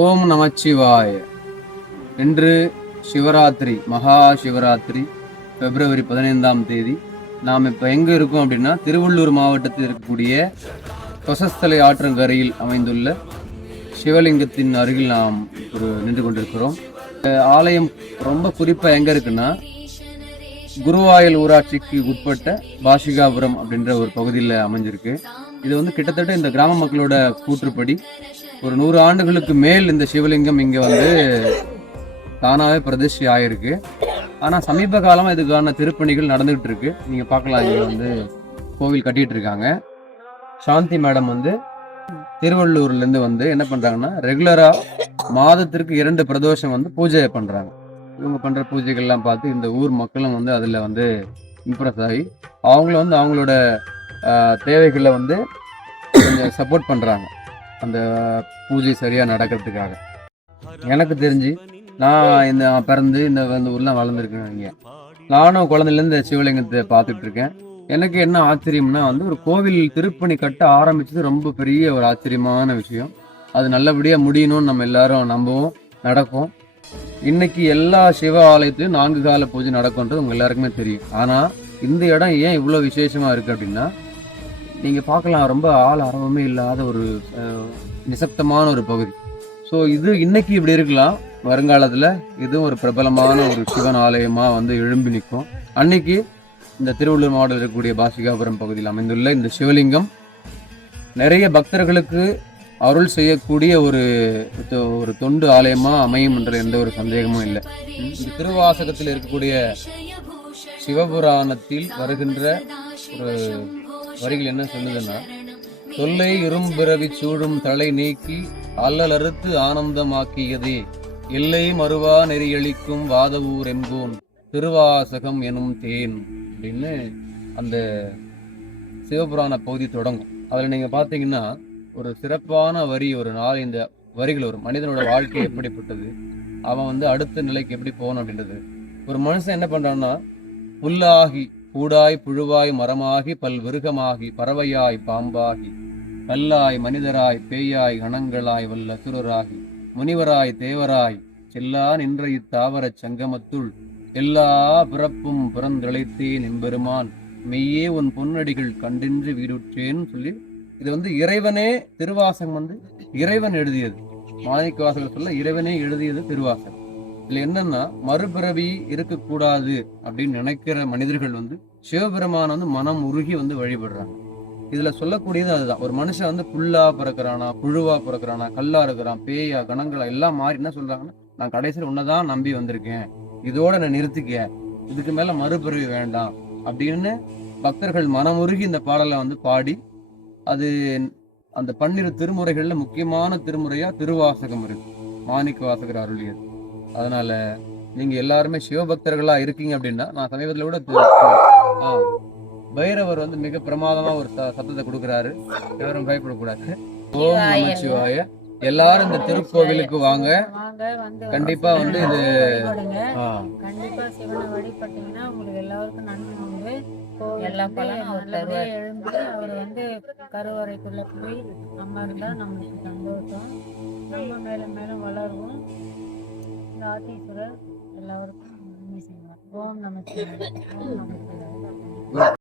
ஓம் நமச்சிவாய. இன்று சிவராத்திரி, மகா சிவராத்திரி, பிப்ரவரி 15ஆம் தேதி. நாம் இப்போ எங்கே இருக்கோம் அப்படின்னா, திருவள்ளூர் மாவட்டத்தில் இருக்கக்கூடிய கொசஸ்தலை ஆற்றங்கரையில் அமைந்துள்ள சிவலிங்கத்தின் அருகில் நாம் நின்று கொண்டிருக்கிறோம். ஆலயம் ரொம்ப குறிப்பாக எங்கே இருக்குன்னா, குருவாயில் ஊராட்சிக்கு உட்பட்ட பாஷிகாபுரம் அப்படின்ற ஒரு பகுதியில் அமைஞ்சிருக்கு. இது கிட்டத்தட்ட இந்த கிராம மக்களோட கூற்றுப்படி ஒரு 100 ஆண்டுகளுக்கு மேல் இந்த சிவலிங்கம் இங்கே தானாகவே பிரதிஷ்டை ஆகிருக்கு. ஆனால் சமீப காலமாக இதுக்கான திருப்பணிகள் நடந்துகிட்டு இருக்கு. நீங்கள் பார்க்கலாம், இங்கே கோவில் கட்டிட்டு இருக்காங்க. சாந்தி மேடம் திருவள்ளூர்லேருந்து என்ன பண்ணுறாங்கன்னா, ரெகுலராக மாதத்திற்கு 2 பிரதோஷம் பூஜை பண்ணுறாங்க. இவங்க பண்ணுற பூஜைகள்லாம் பார்த்து இந்த ஊர் மக்களும் அதில் இம்ப்ரெஸ் ஆகி அவங்கள அவங்களோட தேவைகளை கொஞ்சம் சப்போர்ட் பண்ணுறாங்க, அந்த பூஜை சரியாக நடக்கிறதுக்காக. எனக்கு தெரிஞ்சு நான் பிறந்து இந்த ஊர்லாம் வளர்ந்துருக்கேன். இங்கே நானும் குழந்தைலேருந்து சிவலிங்கத்தை பார்த்துட்டு இருக்கேன். எனக்கு என்ன ஆச்சரியம்னா ஒரு கோவில் திருப்பணி கட்ட ஆரம்பிச்சது ரொம்ப பெரிய ஒரு ஆச்சரியமான விஷயம். அது நல்லபடியாக முடியணும்னு நம்ம எல்லாரும் நம்புவோம், நடக்கும். இன்னைக்கு எல்லா சிவ ஆலயத்திலையும் 4 கால பூஜை நடக்கும்ன்றது உங்க எல்லாருக்குமே தெரியும். ஆனால் இந்த இடம் ஏன் இவ்வளோ விசேஷமாக இருக்குது அப்படின்னா, நீங்கள் பார்க்கலாம், ரொம்ப ஆள் அரவமே இல்லாத ஒரு நிசப்தமான ஒரு பகுதி. ஸோ இது இன்னைக்கு இப்படி இருக்கலாம், வருங்காலத்தில் இதுவும் ஒரு பிரபலமான ஒரு சிவன் ஆலயமாக எழும்பி நிற்கும். அன்னைக்கு இந்த திருவள்ளூர் மாவட்டத்தில் இருக்கக்கூடிய பாஷிகாபுரம் பகுதியில் அமைந்துள்ள இந்த சிவலிங்கம் நிறைய பக்தர்களுக்கு அருள் செய்யக்கூடிய ஒரு தொண்டு ஆலயமாக அமையும் என்ற எந்த ஒரு சந்தேகமும் இல்லை. இந்த திருவாசகத்தில் இருக்கக்கூடிய சிவபுராணத்தில் வருகின்ற ஒரு வரிகள் என்ன சொல்லுதுன்னா, தொல்லை இரும்பிறவி சூடும் தலை நீக்கி அல்லல் அறுத்து ஆனந்தமாக்கியதே எல்லை மறுவா நெறியளிக்கும் வாதவூர் என்போன் திருவாசகம் எனும் தேன் அப்படின்னு அந்த சிவபுராண பகுதி தொடங்கும். அதில் நீங்கள் பார்த்தீங்கன்னா ஒரு சிறப்பான வரி, ஒரு நாள் இந்த வரிகள் ஒரு மனிதனோட வாழ்க்கை எப்படிப்பட்டது, அவன் அடுத்த நிலைக்கு எப்படி போகணும் அப்படின்றது. ஒரு மனுஷன் என்ன பண்றான்னா, புல்லாகி பூடாய் புழுவாய் மரமாகி பல் விருகமாகி பறவையாய் பாம்பாகி கல்லாய் மனிதராய் பேயாய் கணங்களாய் வல்ல அசுரராகி முனிவராய் தேவராய் செல்லா நின்ற இத்தாவரச் சங்கமத்துள் எல்லா பிறப்பும் பிறந்திழைத்தேன் எம்பெருமான் மெய்யே உன் பொன்னடிகள் கண்டின்றி வீடுற்றேன்னு சொல்லி இது இறைவனே திருவாசகம் இறைவன் எழுதியது. மாணிக்க வாசகர் சொல்ல இறைவனே எழுதியது திருவாசகம். இதுல என்னன்னா, மறுபிறவி இருக்கக்கூடாது அப்படின்னு நினைக்கிற மனிதர்கள் சிவபெருமான் மனம் உருகி வழிபடுறாங்க. இதுல சொல்லக்கூடியது அதுதான். ஒரு மனுஷன் புல்லா பிறக்கிறானா, புழுவா பிறக்கிறானா, கல்லா இருக்கிறான், பேயா கணங்களா எல்லாம் மாறி என்ன சொல்றாங்கன்னா, நான் கடைசியில் உன்னதான் நம்பி வந்திருக்கேன், இதோட நான் நிறுத்திக்க, இதுக்கு மேல மறுபிறவி வேண்டாம் அப்படின்னு பக்தர்கள் மனமுருகி இந்த பாடலை பாடி, அது அந்த 12 திருமுறைகள்ல முக்கியமான திருமுறையா திருவாசகம் இருக்கு, மாணிக்க வாசகர் அருளியது. அதனால நீங்க எல்லாருமே சிவபக்தர்களா இருக்கீங்க அப்படின்னா, நான் சமீபத்தில் கூட பைரவர் மிக பிரமாதமா ஒரு சத்தத்தை கொடுக்குறாரு, யாரும் பயப்படக்கூடாது. ஓம் நமச்சிவாய. எல்லாரும் இந்த திருக்கோவிலுக்கு வாங்க, கண்டிப்பா இது கண்டிப்பா சிவனை வழிபட்டீங்கன்னா உங்களுக்கு எல்லாருக்கும் நன்மை உண்டு. எல்லா பலனும் எழுந்து அவர் கருவறைக்குள்ள போய் அமர்ந்தா நம்மளுக்கு சந்தோஷம், நம்ம மேல மேல வளருவோம். இந்த ஆத்தீஸ்வரர் எல்லாருக்கும் நன்மை செய்வார். ஓம் நமச்சிவாய. ஓம் நமச்சிவாய.